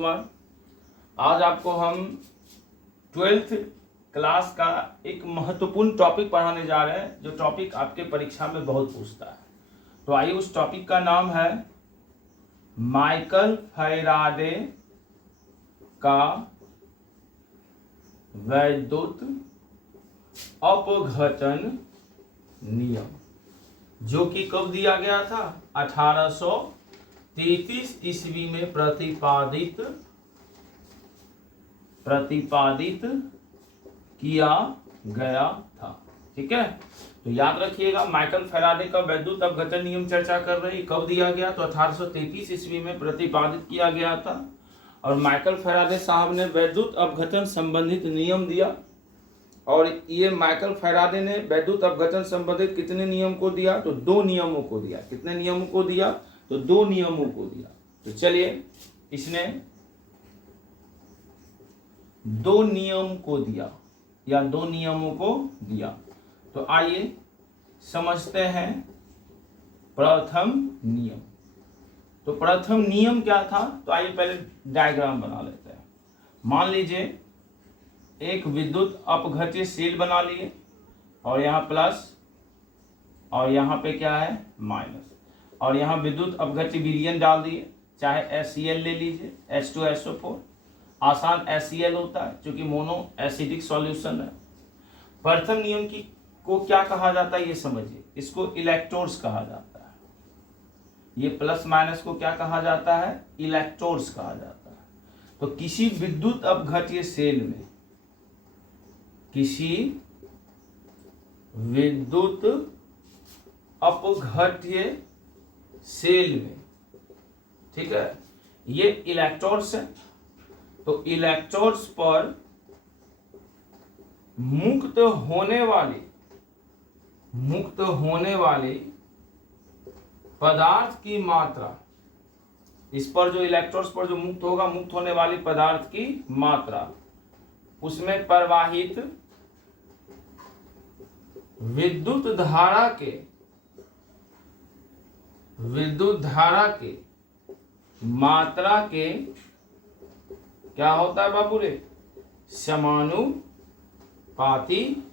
कुमार। आज आपको हम 12th क्लास का एक महत्वपूर्ण टॉपिक पढ़ाने जा रहे हैं, जो टॉपिक आपके परीक्षा में बहुत पूछता है। तो आइए, उस टॉपिक का नाम है माइकल फैराडे का वैद्युत अपघटन नियम, जो कि कब दिया गया था? 1833 ईस्वी में प्रतिपादित किया गया था। ठीक है, तो याद रखिएगा, माइकल फैराडे का वैद्युत अपघटन नियम चर्चा कर रहे हैं। कब दिया गया? तो 1833 ईस्वी में प्रतिपादित किया गया था। और माइकल फैराडे साहब ने वैद्युत अपघटन संबंधित नियम दिया। और ये माइकल फैराडे ने वैद्युत अपघटन संबंधित कितने नियम को दिया? तो 2 नियमों को दिया। कितने नियमों को दिया? तो 2 नियमों को दिया। तो चलिए, इसने 2 नियम को दिया या 2 नियमों को दिया। तो आइए समझते हैं प्रथम नियम। तो प्रथम नियम क्या था? तो आइए पहले डायग्राम बना लेते हैं। मान लीजिए एक विद्युत अपघट्य सेल बना लिए, और यहाँ प्लस और यहाँ पे क्या है? माइनस। और यहाँ विद्युत अपघट्य विलयन डाल दिए, चाहे HCl ले लीजिए, H2SO4। आसान HCl होता है क्योंकि मोनो एसिडिक सॉल्यूशन है। प्रथम नियम को क्या कहा जाता है ये समझिए। इसको इलेक्ट्रोड्स कहा जाता है। ये प्लस माइनस को क्या कहा जाता है? इलेक्ट्रोड्स कहा जाता है। तो किसी विद्युत अपघट्य सेल में, किसी विद्युत अपघट्य सेल में, ठीक है, ये इलेक्ट्रोड्स है। तो इलेक्ट्रोड्स पर मुक्त होने वाले पदार्थ की मात्रा, इस पर जो इलेक्ट्रोड्स पर जो मुक्त होगा, मुक्त होने वाली पदार्थ की मात्रा, उसमें प्रवाहित विद्युत धारा के मात्रा के क्या होता है बाबू रे? समानुपाती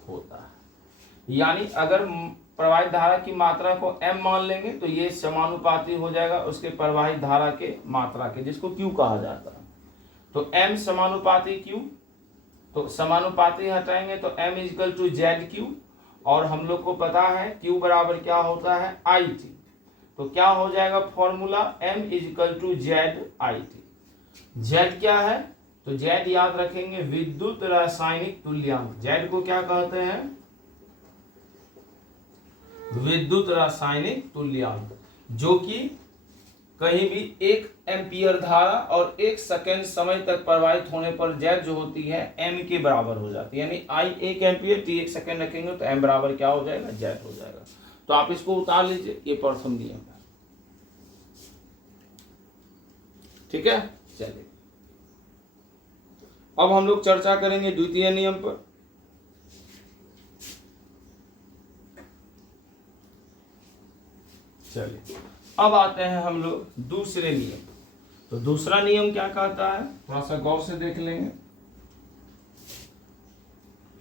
होता है। यानी अगर प्रवाहित धारा की मात्रा को m मान लेंगे तो ये समानुपाती हो जाएगा उसके प्रवाहित धारा के मात्रा के, जिसको Q कहा जाता है। तो m समानुपाती Q, तो समानुपाती हटाएंगे तो m = ZQ। और हम लोग को पता है Q बराबर क्या होता है? IT। तो क्या हो जाएगा फॉर्मूला? m = ZIT। Z क्या है? तो Z याद रखेंगे, विद्युत रासायनिक तुल्यांक। Z को क्या कहते हैं? विद्युत रासायनिक तुल्यांक, जो कि कहीं भी 1 एम्पियर धारा और 1 सेकेंड समय तक प्रवाहित होने पर Z जो होती है m के बराबर हो जाती है। यानी I 1 एम्पियर T 1 सेकेंड रखेंगे तो m बराबर क्या हो जाएगा? Z हो जाएगा। तो आप इसको उतार लीजिए, ये प्रथम नियम है। ठीक है, चलिए अब हम लोग चर्चा करेंगे द्वितीय नियम पर। चलिए अब आते हैं हम लोग दूसरे नियम। तो दूसरा नियम क्या कहता है, थोड़ा सा गौर से देख लेंगे।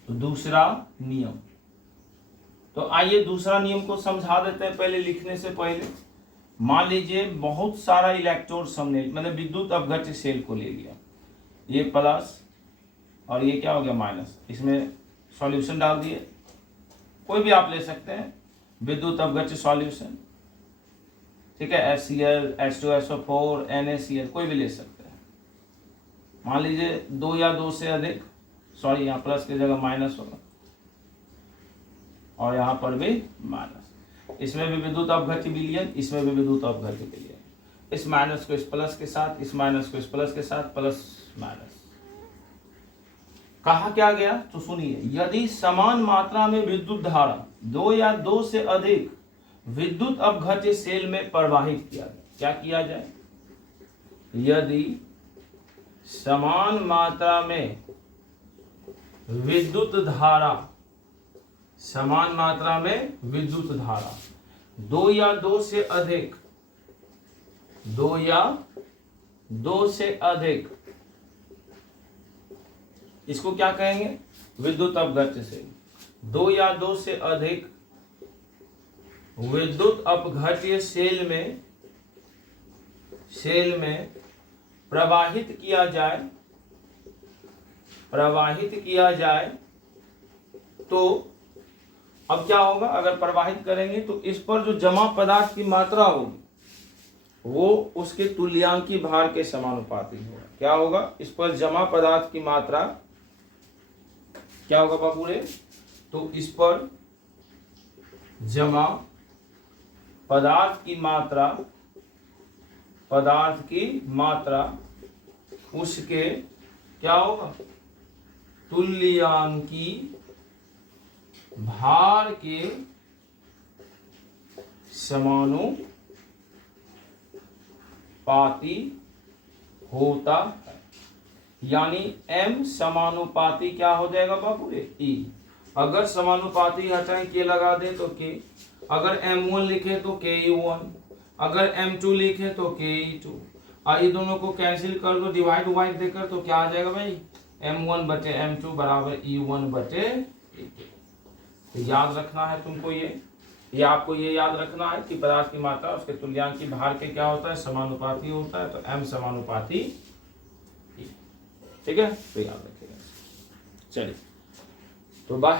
तो दूसरा नियम, तो आइए दूसरा नियम को समझा देते हैं पहले लिखने से पहले। मान लीजिए बहुत सारा इलेक्ट्रोड्स हमने, मतलब विद्युत अपघट्य सेल को ले लिया, ये प्लस और ये क्या हो गया? माइनस। इसमें सॉल्यूशन डाल दिए, कोई भी आप ले सकते हैं विद्युत अपघट्य सॉल्यूशन। ठीक है, HCl, H2SO4, NaCl, कोई भी ले सकते हैं। मान लीजिए 2 या 2 से अधिक, सॉरी यहाँ प्लस की जगह माइनस होगा, और यहाँ पर भी माइनस। इसमें भी विद्युत अपघट्य विलयन, इसमें भी विद्युत अपघट्य विलयन। इस माइनस को इस प्लस के साथ, इस माइनस को इस प्लस के साथ, प्लस माइनस। कहा क्या गया? तो सुनिए, यदि समान मात्रा में विद्युत धारा 2 या 2 से अधिक विद्युत अपघट्य सेल में प्रवाहित किया जाए, क्या किया जाए? यदि समान मात्रा में विद्युत धारा, 2 या 2 से अधिक, 2 या 2 से अधिक, इसको क्या कहेंगे? विद्युत अपघट्य से। 2 या 2 से अधिक विद्युत अपघट्य सेल में प्रवाहित किया जाए तो अब क्या होगा? अगर प्रवाहित करेंगे तो इस पर जो जमा पदार्थ की मात्रा होगी वो उसके तुल्यांकी भार के समानुपाती होगा। क्या होगा? इस पर जमा पदार्थ की मात्रा क्या होगा बाबूरे? तो इस पर जमा पदार्थ की मात्रा उसके क्या होगा? तुल्यांकी भार के समानुपाती होता है। यानी m समानुपाती क्या हो जाएगा बाबू? E। अगर समानुपाती हटाएं के लगा दें तो k, अगर m1 लिखे तो ke1, अगर m2 लिखे तो ke2, और ये दोनों को कैंसिल कर दो डिवाइड देकर, तो क्या आ जाएगा भाई? m1 बटे m2 बराबर e1 बटे e2। तो याद रखना है तुमको, ये आपको ये याद रखना है कि पदार्थ की मात्रा उसके तुल्यांकी भार के क्या होता है? समानुपाती होता है। तो m समानुपाती E। ठीक है, तो याद रखिएगा। चलिए, तो बाय।